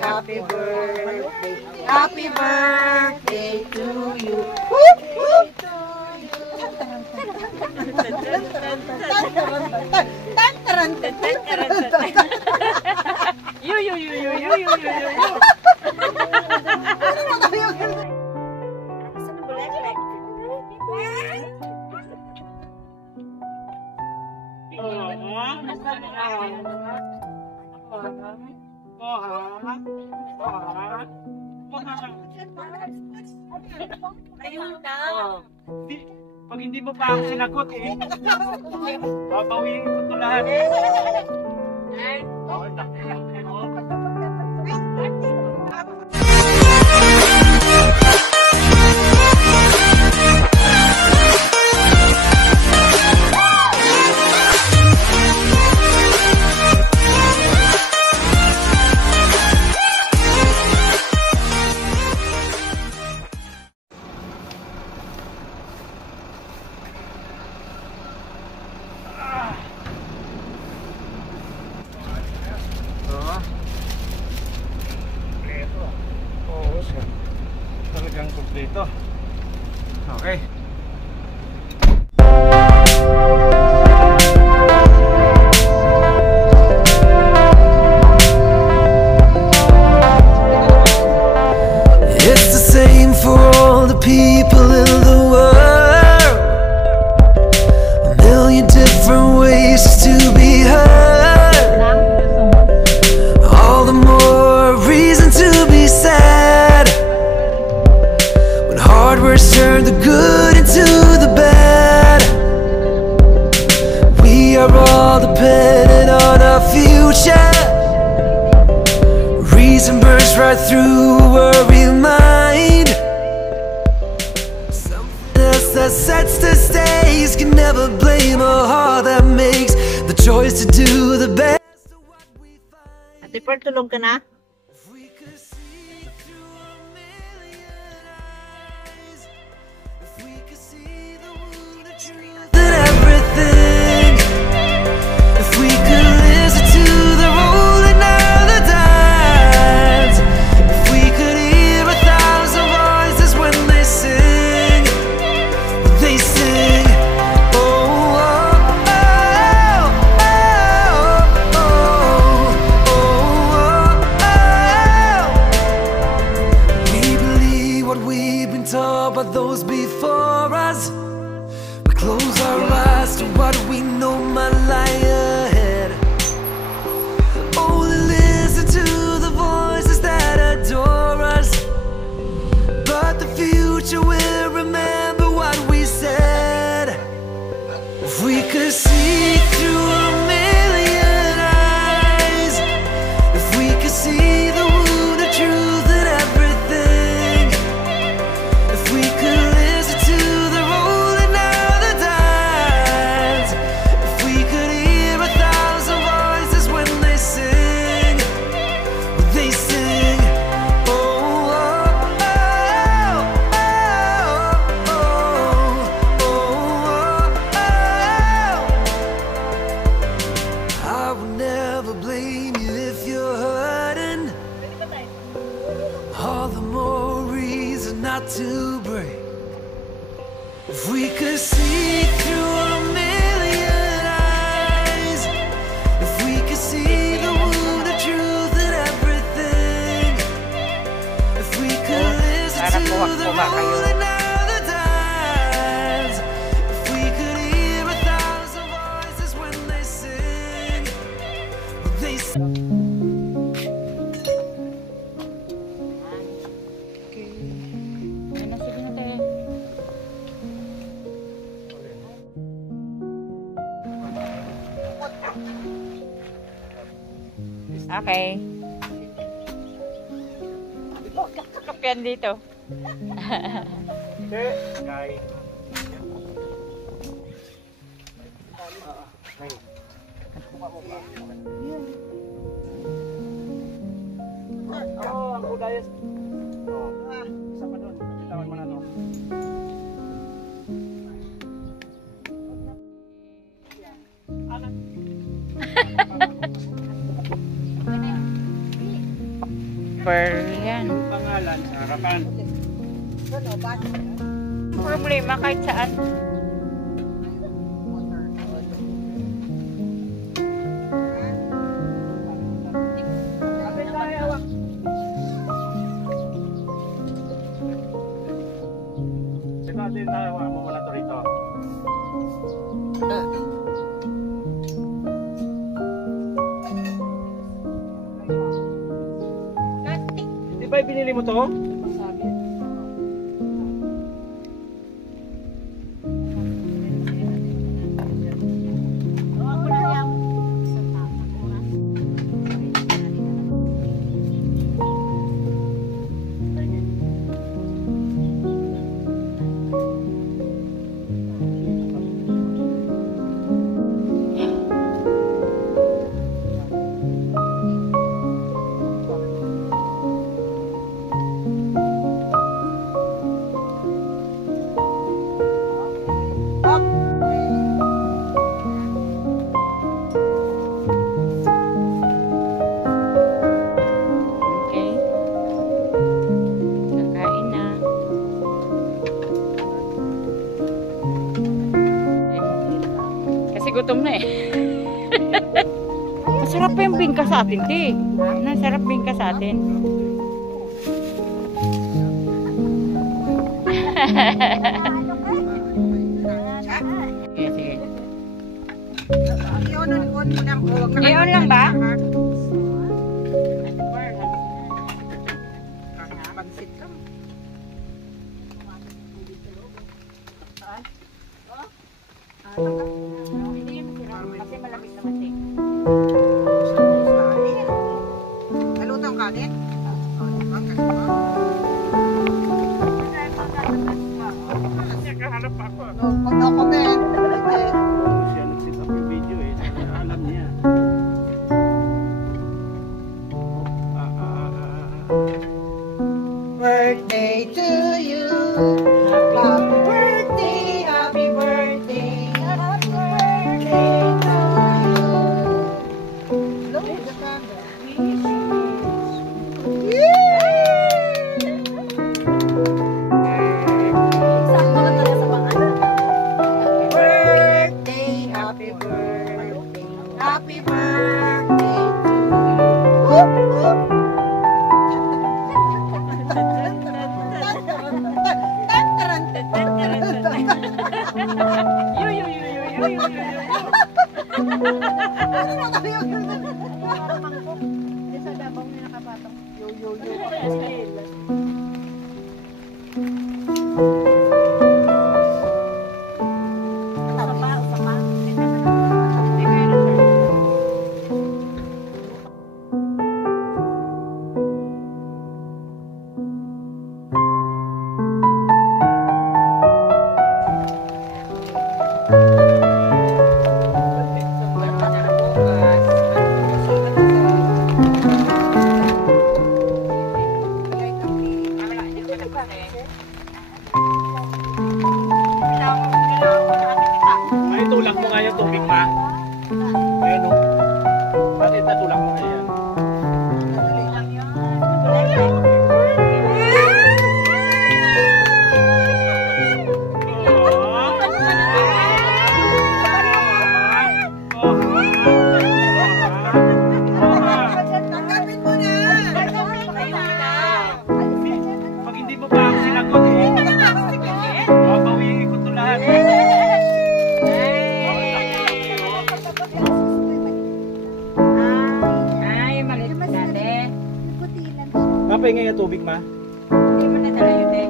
Happy birthday, happy birthday to you. Ayun na. Pag hindi mo pa ako sinagot eh, babawiin ko ito lahat. Talagang kompleto. Okay. It's the same for all the people in the world. A million different ways to be heard. All the more reason to be sad. When hard words turn the good into the bad. We are all dependent on our future. Reason bursts right through worry mind. Something else that sets the stage can never blame a heart that makes the choice to do the best. Ate Per, tulog ka na? If we could see through a million eyes, if we could see the wounded truth in everything, if we could listen to the rolling of the dimes, if we could hear 1,000 voices when they sing, oh, oh, oh, oh, oh, oh, oh. We believe what we've been taught by those before us. We close our eyes to what we know might lie ahead. Only listen to the voices that adore us. But the future will remember what we said. If we could see through a million eyes, if we could see the wounded truth in everything, if we could listen to the rolling of the dimes, if we could hear 1,000 voices when they sing, oh, oh, oh, oh, oh, oh, oh. I will never blame you if you're hurting. All the more reason not to break. If we could see through a million eyes, if we could see the wounded truth in everything, if we could listen to the rolling of the dimes, if we could hear 1,000 voices when they sing, Okay. Kapyan dito. Okay. Kay. Oh, ang budaya. Oh, isa pa doon. Bitawan mo na to. Anak. Pearl yan. Pangalan sa harapan. Problema kahit saan. Ito din na mo muna to rito. Di ba binili mo to? Okay. Kakain na. Kasi gutom na eh. Masarap pa yung bingka sa atin, te. Nasarap bingka sa atin. Sige, sige. I-on lang ba? Kasi malamig naman eh. Nalutong ka din? Nakahanap ako. Pag no-comment. Siya nag-set up yung video eh. Alam niya. Birthday to you. Happy birthday, happy birthday. Happy birthday to you. Blow the candle. Sakto lang talaga sa pangalan. Happy birthday, happy birthday. Happy birthday to you. Whoop, whoop. Ay, tulak mo nga yung tubig pa. Ayun o. Bakit natulak mo nga yan? Pag hindi mo pa ako sinagot eh. Babawiin ko ito lahat. Ay, malit dati. Papaingay yung tubig, ma. Hindi mo na dala yun eh.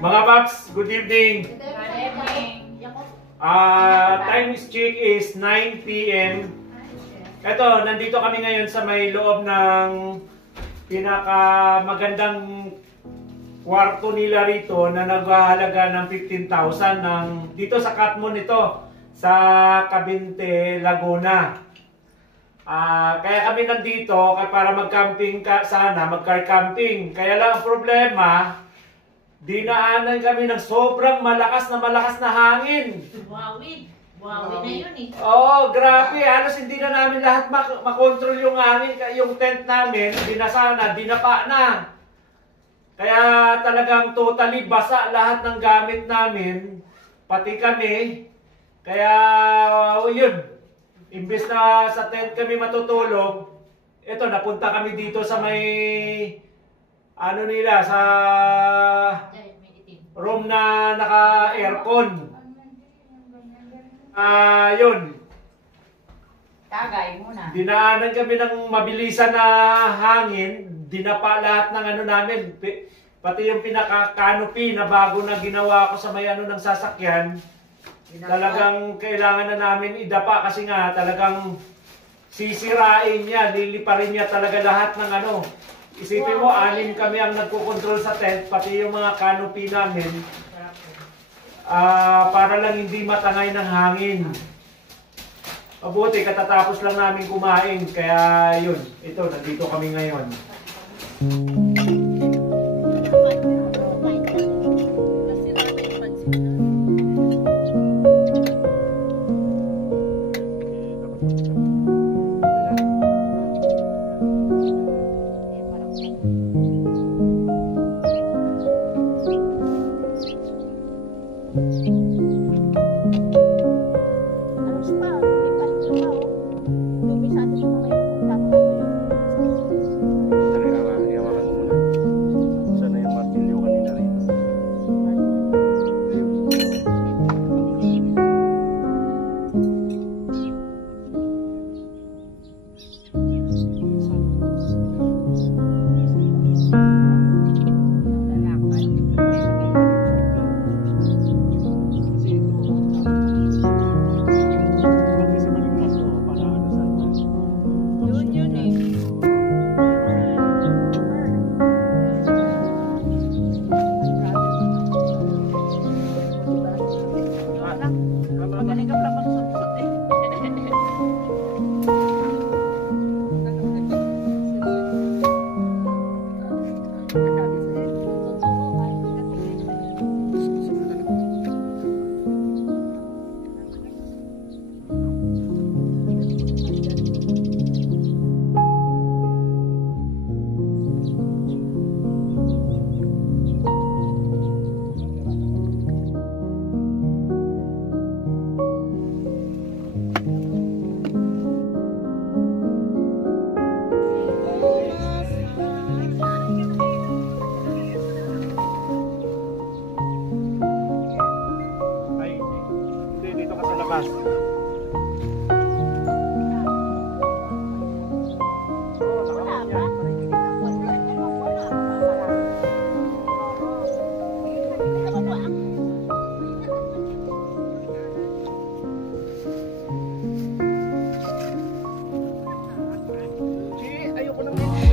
Mga paps, good evening. Time is check is 9 p.m. Eto, nandito kami ngayon sa may loob ng pinakamagandang kwarto nila rito na naghahalaga ng 15,000 dito sa Katmon ito, sa Cabinte, Laguna. Kaya kami nandito para mag-camping sana, mag-car camping. Kaya lang ang problema, dinaanan kami ng sobrang malakas na hangin. Wow, na yun eh. Oo, grabe. Halos hindi na namin lahat makontrol yung hangin. Yung tent namin, binasa na, dinapa na. Kaya talagang totally basa lahat ng gamit namin. Pati kami. Kaya, yun. Imbes na sa tent kami matutulog, eto, napunta kami dito sa may, ano nila, sa room na naka-aircon. Yun. Tagay muna. Dinaanan kami ng mabilisan na hangin. Dinapa lahat ng ano namin. Pati yung pinaka-canopy na bago na ginawa ko sa may ano ng sasakyan. Talagang kailangan na namin idapa kasi nga talagang sisirain niya. Liliparin niya talaga lahat ng ano. Isipin mo, 6 kami ang nagkukontrol sa tent. Pati yung mga canopy namin. Para lang hindi matangay ng hangin. Mabuti, katatapos lang namin kumain. Kaya yun, ito, nandito kami ngayon.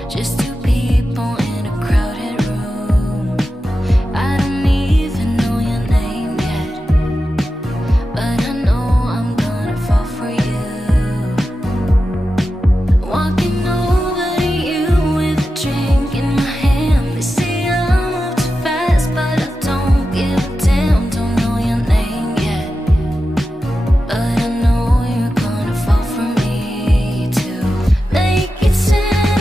Just two people in a crowded room. I don't even know your name yet, but I know I'm gonna fall for you. Walking over to you with a drink in my hand. They say I move too fast, but I don't give a damn. Don't know your name yet, but I know you're gonna fall for me too. Make it cinematic.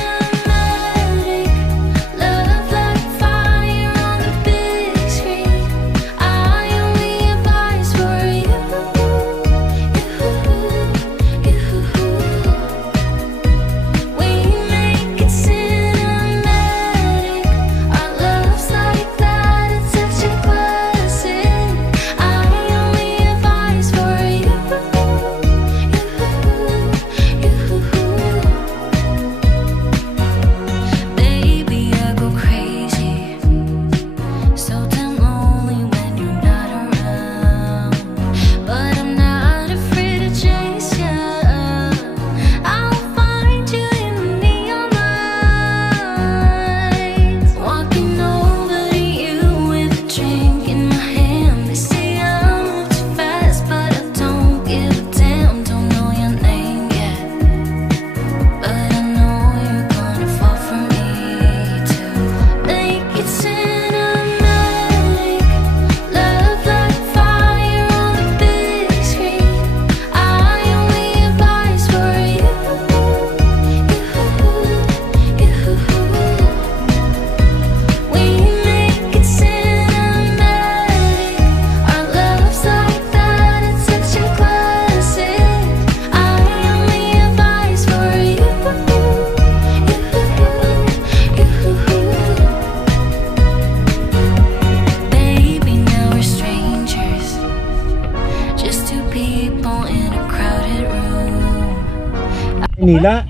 Nila.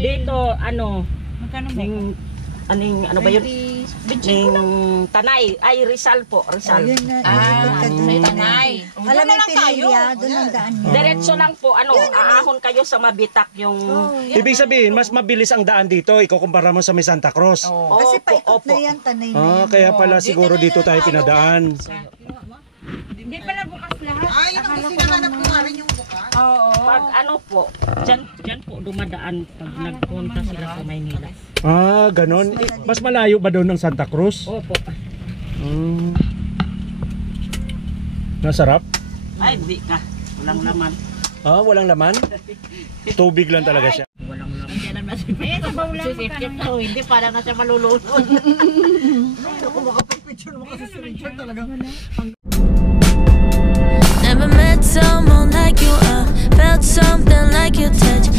Dito, ano, Magkano ba? ano ba yun? Ning Tanay, ay Rizal po, Rizal. May tanay. Alam mo Pilya, doon ang daan niya. Diretso lang po, ano, aahon kayo sa Mabitak yung... Ibig sabihin, mas mabilis ang daan dito, ikukumpara mo sa may Santa Cruz. Kasi paikot na yan, tanay na yan. Kaya pala siguro dito tayo pinadaan. Hindi pala bukas lahat. Ay, yung kasi nahanap ko nga rin yung bukas. Pag ano po, dyan po dumadaan pag nagpunta sila sa Maynila. Ganon. Mas malayo ba doon ng Santa Cruz? Opo. Nasarap? Ay, hindi ka. Walang laman. Walang laman? Tubig lang talaga siya. Walang laman. Eh, sabaw lang magkano. Hindi, parang na siya malulunod. Never met someone like you. I felt something like your touch.